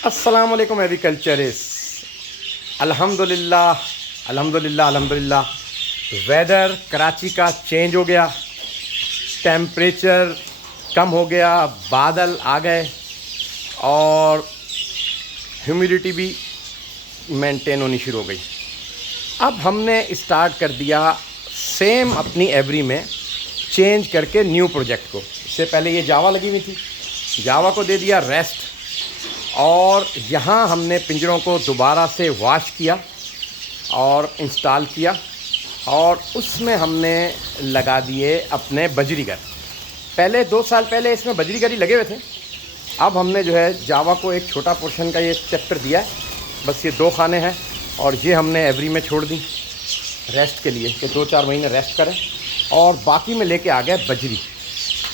अस्सलाम वालेकुम एग्रीकल्चरिस्ट। अल्हम्दुलिल्लाह अल्हम्दुलिल्लाह अल्हम्दुलिल्लाह वेदर कराची का चेंज हो गया, टेम्परेचर कम हो गया, बादल आ गए और ह्यूमिडिटी भी मेंटेन होनी शुरू हो गई। अब हमने स्टार्ट कर दिया सेम अपनी एवरी में चेंज करके न्यू प्रोजेक्ट को। इससे पहले ये जावा लगी हुई थी, जावा को दे दिया रेस्ट और यहाँ हमने पिंजरों को दोबारा से वॉश किया और इंस्टॉल किया और उसमें हमने लगा दिए अपने बजरीगर। पहले 2 साल पहले इसमें बजरीगर ही लगे हुए थे। अब हमने जो है जावा को एक छोटा पोर्शन का ये चैप्टर दिया है, बस ये 2 खाने हैं और ये हमने एवरी में छोड़ दी रेस्ट के लिए कि 2-4 महीने रेस्ट करें और बाकी में लेके आ गए बजरी।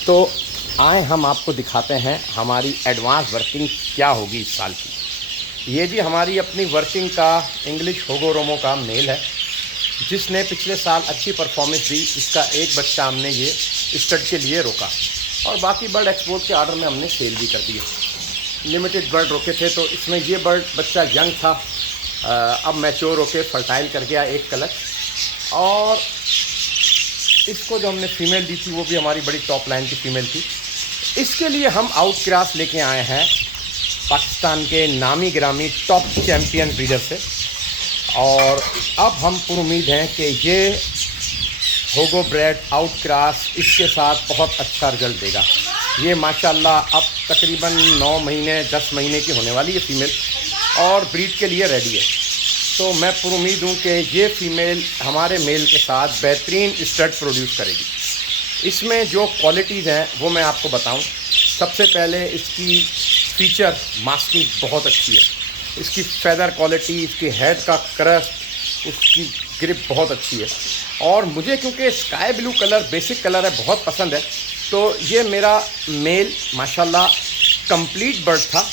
तो आए हम आपको दिखाते हैं हमारी एडवांस वर्किंग क्या होगी इस साल की। ये जी हमारी अपनी वर्किंग का इंग्लिश होगो रोमो का मेल है, जिसने पिछले साल अच्छी परफॉर्मेंस दी। इसका एक बच्चा हमने ये स्टड के लिए रोका और बाकी बर्ड एक्सपोर्ट के ऑर्डर में हमने सेल भी कर दिए। लिमिटेड बर्ड रोके थे, तो इसमें ये बर्ड बच्चा यंग था, अब मैच्योर होके फर्टाइल कर गया एक कलर। और इसको जो हमने फ़ीमेल दी थी वो भी हमारी बड़ी टॉप लाइन की फ़ीमेल थी। इसके लिए हम आउट क्रॉस लेके आए हैं पाकिस्तान के नामी गिरामी टॉप चैम्पियन ब्रीडर से और अब हम पूरी उम्मीद हैं कि ये होगो ब्रेड आउट क्रॉस इसके साथ बहुत अच्छा रिजल्ट देगा। ये माशाल्लाह अब तकरीबन 9 महीने 10 महीने की होने वाली है फ़ीमेल और ब्रीड के लिए रेडी है। तो मैं पूरी उम्मीद हूँ कि ये फ़ीमेल हमारे मेल के साथ बेहतरीन स्टड प्रोड्यूस करेगी। इसमें जो क्वालिटीज़ हैं वो मैं आपको बताऊं। सबसे पहले इसकी फीचर मास्किंग बहुत अच्छी है, इसकी फेदर क्वालिटी, इसकी हेड का क्रस्ट, उसकी ग्रिप बहुत अच्छी है। और मुझे क्योंकि sky blue colour basic colour है बहुत पसंद है, तो ये मेरा मेल माशाल्लाह कंप्लीट बर्ड था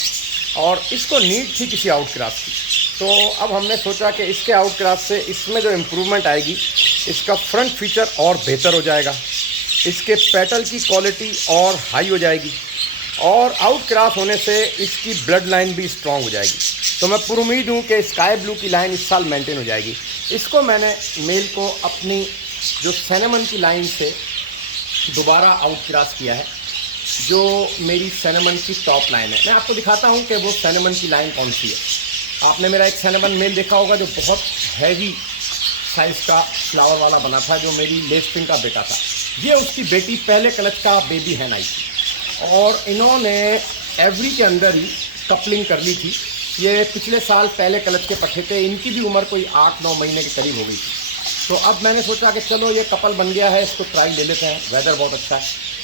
और इसको नीड थी किसी आउट क्रॉस की। तो अब हमने सोचा कि इसके आउट क्रॉस से इसमें जो इम्प्रूवमेंट आएगी, इसका फ्रंट फीचर और बेहतर हो जाएगा, इसके पेटल की क्वालिटी और हाई हो जाएगी और आउट क्रॉस होने से इसकी ब्लड लाइन भी स्ट्रॉन्ग हो जाएगी। तो मैं पूरी उम्मीद हूँ कि स्काई ब्लू की लाइन इस साल मेंटेन हो जाएगी। इसको मैंने मेल को अपनी जो सिनेमन की लाइन से दोबारा आउट क्रॉस किया है, जो मेरी सिनेमन की टॉप लाइन है। मैं आपको दिखाता हूँ कि वो सिनेमन की लाइन कौन सी है। आपने मेरा एक सिनेमन मेल देखा होगा जो बहुत हैवी साइज़ का फ्लावर वाला बना था, जो मेरी लेस्पिन का बेटा था। ये उसकी बेटी पहले क्लच का बेबी हैन आई थी और इन्होंने एवरी के अंदर ही कपलिंग कर ली थी। ये पिछले साल पहले क्लच के पट्टे थे, इनकी भी उम्र कोई 8-9 महीने के करीब हो गई थी। तो अब मैंने सोचा कि चलो ये कपल बन गया है, इसको ट्राई ले लेते हैं, वेदर बहुत अच्छा है।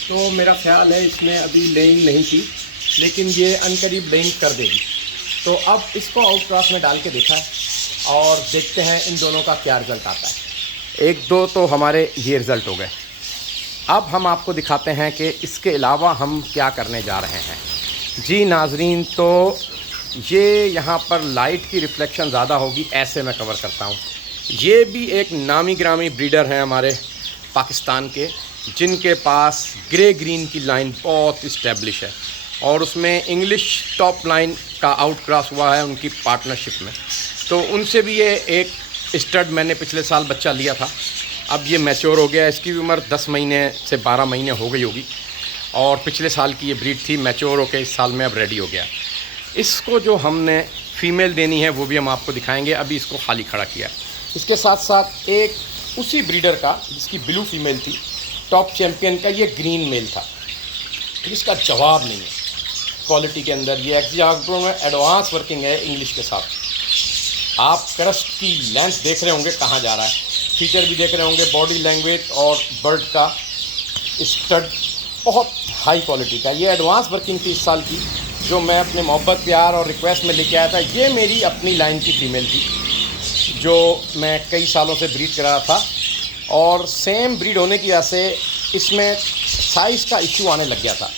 तो मेरा ख्याल है इसने अभी लेइंग नहीं की, लेकिन ये अनकरीब लेइंग कर देगी। तो अब इसको आउट क्रॉस में डाल के देखा है और देखते हैं इन दोनों का क्या रिज़ल्ट आता है। 1-2 तो हमारे ये रिज़ल्ट हो गए। अब हम आपको दिखाते हैं कि इसके अलावा हम क्या करने जा रहे हैं। जी नाजरीन, तो ये यहाँ पर लाइट की रिफ्लेक्शन ज़्यादा होगी, ऐसे मैं कवर करता हूँ। ये भी एक नामी ग्रामी ब्रीडर हैं हमारे पाकिस्तान के, जिनके पास ग्रे ग्रीन की लाइन बहुत इस्टेब्लिश है और उसमें इंग्लिश टॉप लाइन का आउट क्रॉस हुआ है उनकी पार्टनरशिप में। तो उनसे भी ये एक स्टड मैंने पिछले साल बच्चा लिया था। अब ये मैच्योर हो गया, इसकी भी उम्र 10 महीने से 12 महीने हो गई होगी और पिछले साल की ये ब्रीड थी, मैच्योर होकर इस साल में अब रेडी हो गया। इसको जो हमने फ़ीमेल देनी है वो भी हम आपको दिखाएंगे। अभी इसको खाली खड़ा किया। इसके साथ साथ एक उसी ब्रीडर का जिसकी ब्लू फीमेल थी, टॉप चैम्पियन का, ये ग्रीन मेल था, इसका जवाब नहीं है क्वालिटी के अंदर। ये एक्जाग्रो में एडवांस वर्किंग है इंग्लिश के साथ। आप क्रस्ट की लेंथ देख रहे होंगे कहाँ जा रहा है, फीचर भी देख रहे होंगे, बॉडी लैंग्वेज और बर्ड का स्टड बहुत हाई क्वालिटी का। ये एडवांस वर्किंग थी इस साल की, जो मैं अपने मोहब्बत प्यार और रिक्वेस्ट में लेके आया था। ये मेरी अपनी लाइन की फ़ीमेल थी जो मैं कई सालों से ब्रीड करा रहा था और सेम ब्रीड होने की वजह से इसमें साइज़ का इशू आने लग गया था।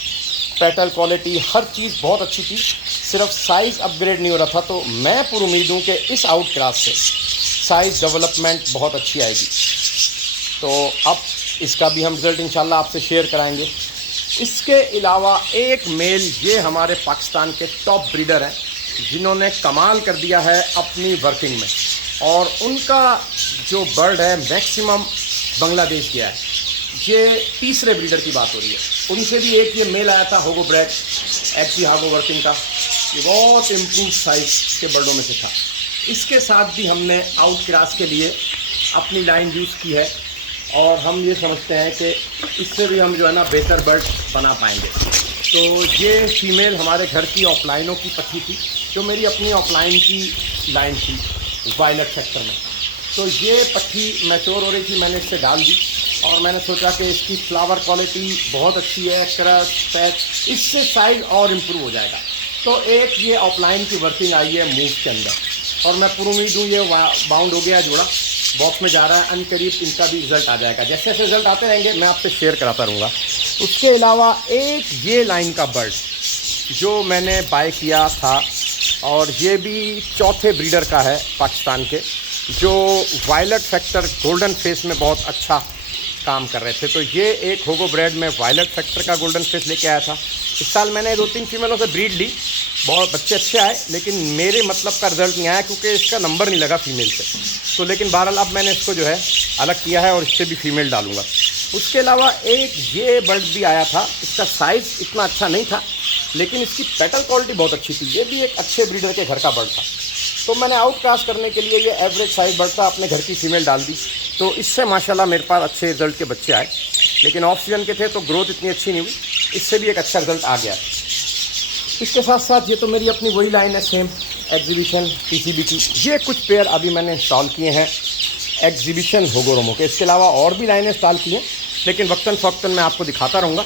पेटल क्वालिटी हर चीज़ बहुत अच्छी थी, सिर्फ साइज़ अपग्रेड नहीं हो रहा था। तो मैं पूरी उम्मीद हूँ कि इस आउट क्रॉस से साइज़ डेवलपमेंट बहुत अच्छी आएगी। तो अब इसका भी हम रिज़ल्ट इंशाल्लाह आपसे शेयर कराएंगे। इसके अलावा एक मेल, ये हमारे पाकिस्तान के टॉप ब्रीडर हैं, जिन्होंने कमाल कर दिया है अपनी वर्किंग में, और उनका जो बर्ड है मैक्सिमम बांग्लादेश गया है। ये तीसरे ब्रीडर की बात हो रही है। उनसे भी एक ये मेल आया था होगो ब्रेड एक्सी हागो वर्किंग का, ये बहुत इम्प्रूव साइज के बर्डों में से था। इसके साथ भी हमने आउट क्रॉस के लिए अपनी लाइन यूज़ की है, और हम ये समझते हैं कि इससे भी हम जो है ना बेहतर बर्ड बना पाएंगे। तो ये फीमेल हमारे घर की ऑफलाइनों की पट्टी थी, जो मेरी अपनी ऑफलाइन की लाइन थी वायलेट सेक्टर में। तो ये पट्टी मैच्योर हो रही थी, मैंने इससे डाल दी, और मैंने सोचा कि इसकी फ्लावर क्वालिटी बहुत अच्छी है, क्रश पैच, इससे साइज़ और इम्प्रूव हो जाएगा। तो एक ये ऑफलाइन की वर्किंग आई है मूव के अंदर, और मैं पूरी उम्मीद हूँ ये बाउंड हो गया जोड़ा, बॉक्स में जा रहा है, अनकरीब इनका भी रिज़ल्ट आ जाएगा। जैसे जैसे रिज़ल्ट आते रहेंगे मैं आपसे शेयर कराता रहूँगा। उसके अलावा एक ये लाइन का बर्ड जो मैंने बाय किया था, और ये भी चौथे ब्रीडर का है पाकिस्तान के, जो वायलेट फैक्टर गोल्डन फेस में बहुत अच्छा काम कर रहे थे। तो ये एक होगो ब्रेड में वायलेट फैक्टर का गोल्डन फेस लेके आया था। इस साल मैंने 2-3 फीमेलों से ब्रीड ली, बहुत बच्चे अच्छे आए, लेकिन मेरे मतलब का रिज़ल्ट नहीं आया क्योंकि इसका नंबर नहीं लगा फीमेल से। तो लेकिन बहरहाल अब मैंने इसको जो है अलग किया है, और इससे भी फीमेल डालूंगा। उसके अलावा एक ये बर्ड भी आया था, इसका साइज़ इतना अच्छा नहीं था, लेकिन इसकी पेटल क्वालिटी बहुत अच्छी थी। ये भी एक अच्छे ब्रीडर के घर का बर्ड था। तो मैंने आउट क्रॉस करने के लिए ये एवरेज साइज बर्ड था, अपने घर की फीमेल डाल दी। तो इससे माशाल्लाह मेरे पास अच्छे रिज़ल्ट के बच्चे आए, लेकिन ऑफ सीजन के थे तो ग्रोथ इतनी अच्छी नहीं हुई, इससे भी एक अच्छा रिज़ल्ट आ गया। इसके साथ साथ ये तो मेरी अपनी वही लाइन है सेम एग्जीबिशन पीसीबी की। ये कुछ पेयर अभी मैंने इंस्टॉल किए हैं एग्जीबिशन होगोरोमो के। इसके अलावा और भी लाइनें इंस्टॉल की हैं, लेकिन वक्तन फ़वक्तन मैं आपको दिखाता रहूँगा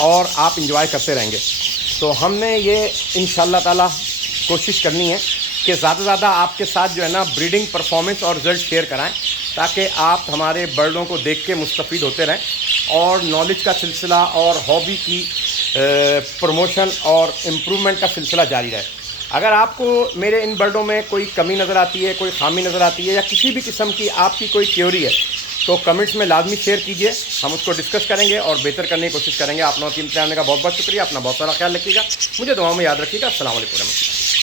और आप इंजॉय करते रहेंगे। तो हमने ये इंशाल्लाह ताला कोशिश करनी है कि ज़्यादा से ज़्यादा आपके साथ जो है ना ब्रीडिंग परफॉर्मेंस और रिज़ल्ट शेयर कराएं, ताकि आप हमारे बर्डों को देख के मुस्तफ़ीद होते रहें, और नॉलेज का सिलसिला और हॉबी की प्रमोशन और इम्प्रूवमेंट का सिलसिला जारी रहे। अगर आपको मेरे इन बर्डों में कोई कमी नज़र आती है, कोई खामी नज़र आती है, या किसी भी किस्म की आपकी कोई थ्योरी है, तो कमेंट्स में लाजमी शेयर कीजिए, हम उसको डिस्कस करेंगे और बेहतर करने की कोशिश करेंगे। आप लोगों की इम्तिहान का बहुत बहुत शुक्रिया। अपना बहुत सारा ख्याल रखिएगा, मुझे दुआओं में याद रखिएगा। अस्सलाम वालेकुम।